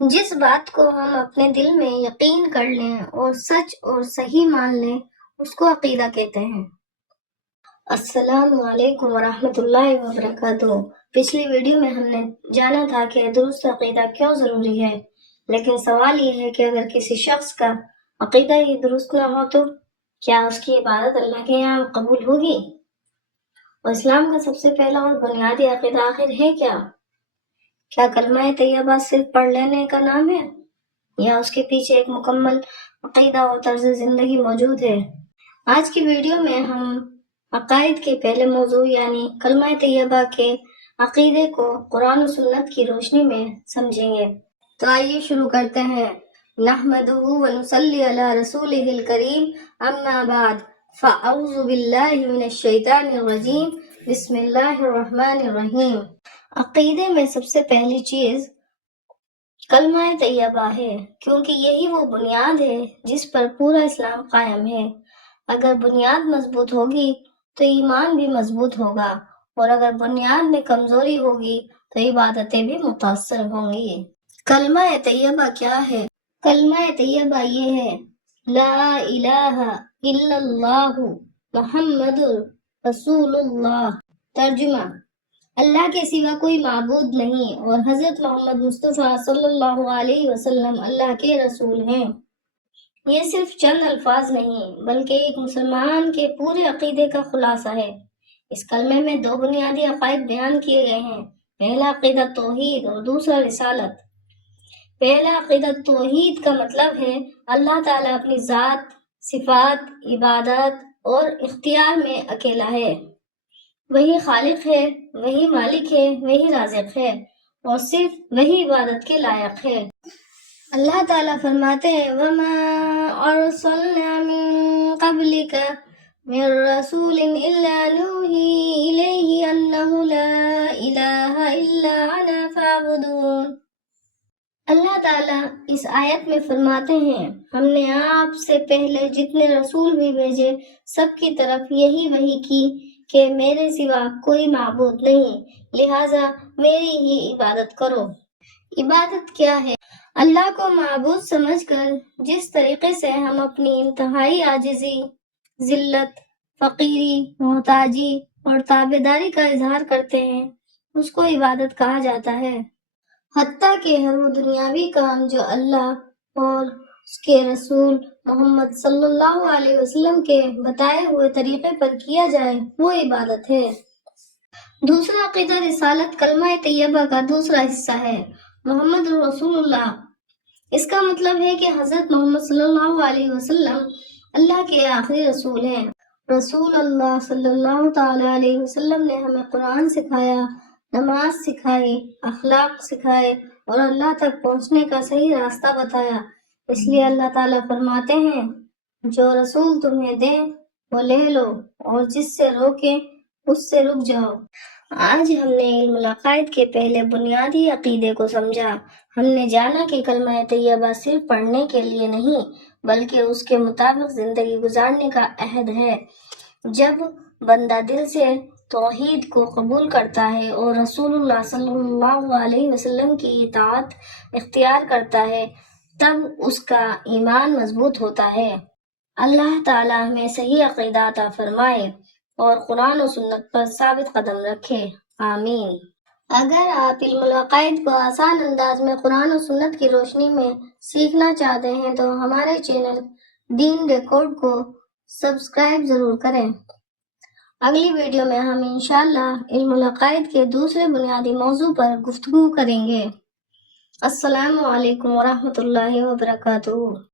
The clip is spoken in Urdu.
جس بات کو ہم اپنے دل میں یقین کر لیں اور سچ اور صحیح مان لیں اس کو عقیدہ کہتے ہیں۔ السلام علیکم ورحمۃ اللہ وبرکاتہ۔ پچھلی ویڈیو میں ہم نے جانا تھا کہ درست عقیدہ کیوں ضروری ہے، لیکن سوال یہ ہے کہ اگر کسی شخص کا عقیدہ ہی درست نہ ہو تو کیا اس کی عبادت اللہ کے یہاں قبول ہوگی؟ اور اسلام کا سب سے پہلا اور بنیادی عقیدہ آخر ہے کیا؟ کیا کلمہ طیبہ صرف پڑھ لینے کا نام ہے یا اس کے پیچھے ایک مکمل عقیدہ اور طرز زندگی موجود ہے؟ آج کی ویڈیو میں ہم عقائد کے پہلے موضوع یعنی کلمہ طیبہ کے عقیدے کو قرآن و سنت کی روشنی میں سمجھیں گے۔ تو آئیے شروع کرتے ہیں۔ نحمدہ ونصلی علی رسولہ الکریم، اما بعد فاعوذ باللہ من الشیطان الرجیم، بسم اللہ الرحمن الرحیم۔ عقیدے میں سب سے پہلی چیز کلمہ طیبہ ہے، کیونکہ یہی وہ بنیاد ہے جس پر پورا اسلام قائم ہے۔ اگر بنیاد مضبوط ہوگی تو ایمان بھی مضبوط ہوگا، اور اگر بنیاد میں کمزوری ہوگی تو عبادتیں بھی متاثر ہوں گی۔ کلمہ طیبہ کیا ہے؟ کلمہ طیبہ یہ ہے: لا الہ الا اللہ محمد رسول اللہ۔ ترجمہ: اللہ کے سوا کوئی معبود نہیں اور حضرت محمد مصطفیٰ صلی اللہ علیہ وسلم اللہ کے رسول ہیں۔ یہ صرف چند الفاظ نہیں بلکہ ایک مسلمان کے پورے عقیدے کا خلاصہ ہے۔ اس کلمے میں دو بنیادی عقائد بیان کیے گئے ہیں، پہلا عقیدہ توحید اور دوسرا رسالت۔ پہلا عقیدہ توحید کا مطلب ہے اللہ تعالیٰ اپنی ذات، صفات، عبادت اور اختیار میں اکیلا ہے۔ وہی خالق ہے، وہی مالک ہے، وہی رازق ہے اور صرف وہی عبادت کے لائق ہے۔ اللہ تعالیٰ فرماتے ہیں: وَمَا أَرْسَلْنَا مِن قَبْلِكَ مِن رَّسُولٍ إِلَّا نُوحِي إِلَيْهِ أَنَّهُ لَا إِلَٰهَ إِلَّا أَنَا فَاعْبُدُونِ۔ اللہ تعالیٰ اس آیت میں فرماتے ہیں: ہم نے آپ سے پہلے جتنے رسول بھی بھیجے سب کی طرف یہی وحی کی کہ میرے سوا کوئی معبود نہیں، لہٰذا میری ہی عبادت کرو۔ عبادت کیا ہے؟ اللہ کو معبود سمجھ کر جس طریقے سے ہم اپنی انتہائی عاجزی، ذلت، فقیری، محتاجی اور تابعداری کا اظہار کرتے ہیں اس کو عبادت کہا جاتا ہے۔ حتیٰ کہ ہر وہ دنیاوی کام جو اللہ اور اس کے رسول محمد صلی اللہ علیہ وسلم کے بتائے ہوئے طریقے پر کیا جائے وہ عبادت ہے۔ دوسرا عقیدہ رسالت کلمہ طیبہ کا دوسرا حصہ ہے، محمد رسول اللہ۔ اس کا مطلب ہے کہ حضرت محمد صلی اللہ علیہ وسلم اللہ کے آخری رسول ہیں۔ رسول اللہ صلی اللہ تعالی علیہ وسلم نے ہمیں قرآن سکھایا، نماز سکھائی، اخلاق سکھائے اور اللہ تک پہنچنے کا صحیح راستہ بتایا۔ اس لیے اللہ تعالیٰ فرماتے ہیں: جو رسول تمہیں دیں وہ لے لو اور جس سے روکیں اس سے رک جاؤ۔ آج ہم نے علم العقائد کے پہلے بنیادی عقیدے کو سمجھا۔ ہم نے جانا کہ کلمہ طیبہ صرف پڑھنے کے لیے نہیں بلکہ اس کے مطابق زندگی گزارنے کا عہد ہے۔ جب بندہ دل سے توحید کو قبول کرتا ہے اور رسول اللہ صلی اللہ علیہ وسلم کی اطاعت اختیار کرتا ہے تب اس کا ایمان مضبوط ہوتا ہے۔ اللہ تعالیٰ ہمیں صحیح عقیدہ عطا فرمائے اور قرآن و سنت پر ثابت قدم رکھے، آمین۔ اگر آپ علم العقائد کو آسان انداز میں قرآن و سنت کی روشنی میں سیکھنا چاہتے ہیں تو ہمارے چینل دین ریکارڈ کو سبسکرائب ضرور کریں۔ اگلی ویڈیو میں ہم انشاءاللہ علم العقائد کے دوسرے بنیادی موضوع پر گفتگو کریں گے۔ السلام علیکم ورحمۃ اللہ وبرکاتہ۔